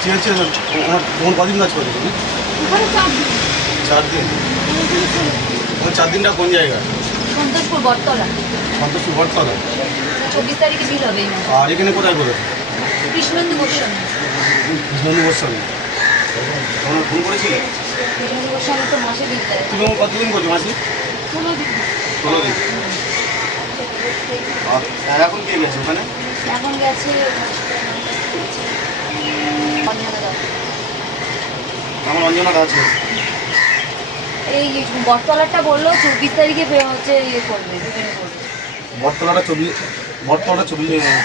ঠিক আছে, তোমার কদিন কাজ করবে তুমি? 4 দিন। 4 দিনটা কোন জায়গায়? সন্তোষপুর বটতলা। সন্তোষপুর বটতলা। 24 তারিখে বিল হবে। আর এখানে কোথায় করেছো? কৃষ্ণনন্দী গোস্বামী। কৃষ্ণনন্দী গোস্বামী। তোমার ফোন করেছিলে? কৃষ্ণনন্দী গোস্বামী তো মাসে বিল দেয়। তুমি আমার কতদিন করছো মাসি? 16 দিন। 16 দিন। আর এখন কে গেছে ওখানে? এখন গেছে অঞ্জনা দাস। আমার অঞ্জনা দাস আছে। এই বটতলাটা বললো 24 তারিখে হচ্ছে ইয়ে করবে, ডিপেন্ড করবে। বটতলাটা 24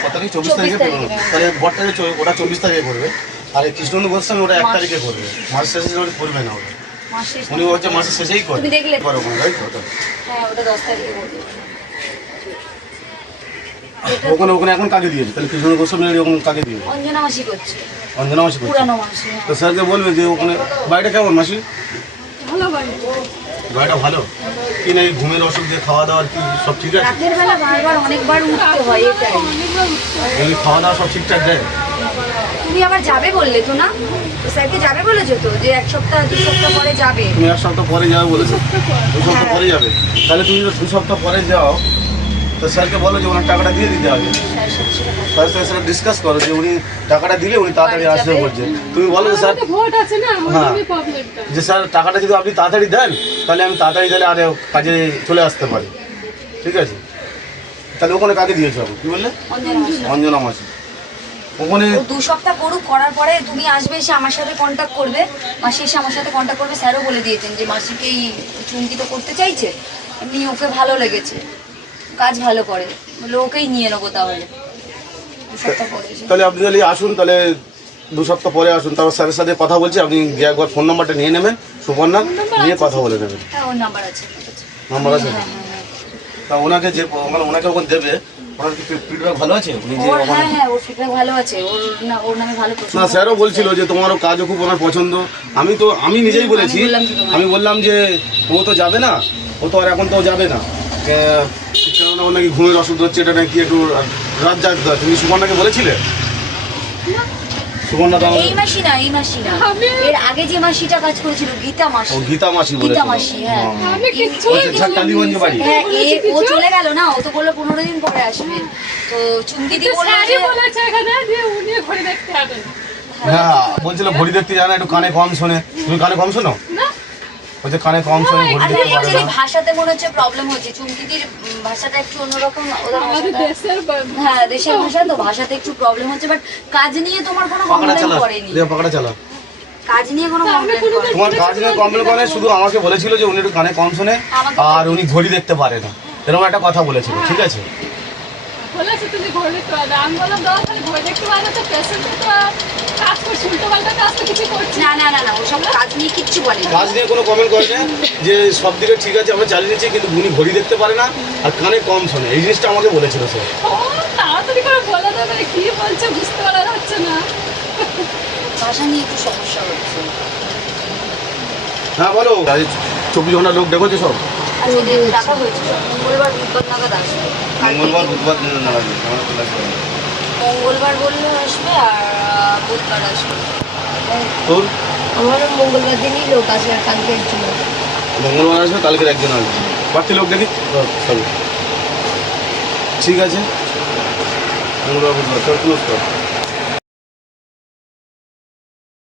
কত তারিখ? 24 তারিখে। তাহলে বটটাকে ওটা 24 তারিখে করবে। আর এই কৃষ্ণনন্দী গোস্বামী ওটা 1 তারিখে করবে। মাস শেষে ওটা করবে না ওটা। উনি হচ্ছে মাসের শেষেই করবে। তুমি দেখলে? করো ওখানে, তাই তো ওটা। হ্যাঁ, ওটা 10 তারিখে করবে। ওখানে এখন কাকে দিয়েছে? তাহলে কৃষ্ণনন্দী গোস্বামী এখন কাকে দিয়েছে? অঞ্জনা মাসি করছে। অঞ্জনা মাসি করছে। পুরানো মাসি। তো স্যারকে বলবে যে ওখানে বাড়িটা কেমন মাসি? ভালো বাড়ি। বাড়িটা ভালো? কি না, এই ঘুমের অসুখ দিয়ে খাওয়া দাওয়ার কি সব ঠিক আছে? রাতের বেলা বারবার অনেকবার উঠতে হয়, এটাই। এমনি খাওয়া দাওয়া সব ঠিকঠাক দেয়? তুমি আবার যাবে বললে তো না? তো স্যারকে যাবে বলেছো তো, যে 1 সপ্তাহ 2 সপ্তাহ পরে যাবে। তুমি 1 সপ্তাহ পরে যাবে বলেছো? 2 সপ্তাহ পরে যাবে? তাহলে তুমি যদি 2 সপ্তাহ পরে যাও তো স্যারকে বলো যে ওনার টাকাটা দিয়ে দিতে হবে। স্যার সাথে ডিসকাস করো যে উনি টাকাটা দিলে উনি তাড়াতাড়ি আসবে বলছে। তুমি বলো যে স্যার ভোট আছে না, হ্যাঁ, ওই প্রবলেমটা। যে স্যার টাকাটা যদি আপনি তাড়াতাড়ি দেন তাহলে আমি তাড়াতাড়ি দিলে আর কাজে চলে আসতে পারি। ঠিক আছে, তাহলে ওখানে কাকে দিয়েছো আপনি? কি বললে? অঞ্জনা মাসি। ওখানে 2 সপ্তাহ করুক, করার পরে তুমি আসবে, এসে আমার সাথে কন্ট্যাক্ট করবে। মাসি এসে আমার সাথে কন্ট্যাক্ট করবে। স্যারও বলে দিয়েছেন যে মাসিকেই চুমকি তো করতে চাইছে, এমনি ওকে ভালো লেগেছে, কাজ ভালো করে, বলে ওকেই নিয়ে নেবো। তাহলে 2 সপ্তাহ পরে এসে। তাহলে আপনি তাহলে আসুন, তাহলে 2 সপ্তাহ পরে আসুন। তারপর স্যারের সাথে কথা বলছি, আপনি গিয়ে একবার ফোন নাম্বারটা নিয়ে নেবেন, সুপর্ণা, নিয়ে কথা বলে নেবেন। হ্যাঁ, ওর নাম্বার আছে। নাম্বার আছে? হ্যাঁ হ্যাঁ হ্যাঁ। তা ওনাকে যে মানে ওনাকে ওখানে দেবে, ওনার কি ফিডব্যাক ভালো আছে? উনি যে ওর হ্যাঁ হ্যাঁ, ওর ফিডব্যাক ভালো আছে। ওর নামে ভালো না, প্রশংসা। স্যারও বলছিল যে তোমারও কাজও খুব ওনার পছন্দ। আমি নিজেই বলেছি, আমি বললাম যে ও তো যাবে না, ও তো আর এখন তো যাবে না, কেননা ওর নাকি ঘুমের অসুখ হচ্ছে, এটা নাকি একটু রাত জাগতে হয়। তুমি সুপর্ণাকে বলেছিলে? সুপর্ণা তো এই মাসি না, এই মাসি না, এর আগে যে মাসিটা কাজ করেছিল, গীতা মাসি। ও গীতা মাসি গীতা বলেছিল। মাসি, হ্যাঁ। আমি কিচ্ছু টালিগঞ্জে বাড়ি। হ্যাঁ, ও চলে গেল না, ও তো বললো 15 দিন পরে আসবে। তো চুমকি দি বললো যে বলেছে এখানে যে উনি ঘরে দেখতে হবে হ্যাঁ, বলছিল ঘড়ি দেখতে জানা, একটু কানে কম শোনে। তুমি কানে কম শোনো? না। বলছে কানে কম শোনে, ঘড়ি আচ্ছা, দেখতে পারে অ্যাকচুয়ালি না। ভাষাতে মনে হচ্ছে প্রবলেম হচ্ছে। চুমকিদির ভাষাটা একটু অন্যরকম, ওদের আমাদের ভাষাটা দেশের হ্যাঁ দেশের ভাষা, তো ভাষাতে একটু প্রবলেম হচ্ছে। বাট কাজ নিয়ে তোমার কোনো পাকড়া কমপ্লেন চালা, করেনি। পাকড়া চালা। কাজ নিয়ে কোনো কমপ্লেন করেনি। তোমার কাজ নিয়ে কমপ্লেন করে, শুধু আমাকে বলেছিল যে উনি একটু কানে কম শোনে আর উনি ঘড়ি দেখতে পারে না, এরকম একটা কথা বলেছিল। ঠিক আছে, বলেছে তুমি ঘরে দেখতে পারবে। আমি বললাম দাও, তাহলে ঘরে দেখতে পারবে তো পেশেন্ট তো কাজ করছে, উল্টো পাল্টা কাজ তো কিছু করছে না না না না, ওসব কাজ নিয়ে কিচ্ছু বলেনি। কাজ নিয়ে কোনো কমেন্ট করে না, যে সব দিকে ঠিক আছে আমরা চালিয়ে নিচ্ছি, কিন্তু উনি ঘড়ি দেখতে পারে না আর কানে কম শোনে, এই জিনিসটা আমাকে বলেছিল স্যার। ও তাড়াতাড়ি করে বলে দেবে, কি বলছে বুঝতে পারা যাচ্ছে না। ভাষা নিয়ে একটু সমস্যা হচ্ছে। হ্যাঁ বলো, 24 ঘন্টা লোক দেখেছো সব? আজকে টাকা হয়েছে, মঙ্গলবার বুধবার নাগাদ আসবে। মঙ্গলবার বুধবার দিন না লাগবে, মঙ্গলবার বললে আসবে আর বুধবার আসবে। তোর আমারও মঙ্গলবার দিনই লোক আসবে, আর কালকে একজন আসবে। মঙ্গলবার আসবে, কালকে একজন আসবে। বাড়তি লোক দেখি সব ঠিক আছে। মঙ্গলবার বুধবার তোর ক্লোজ কর।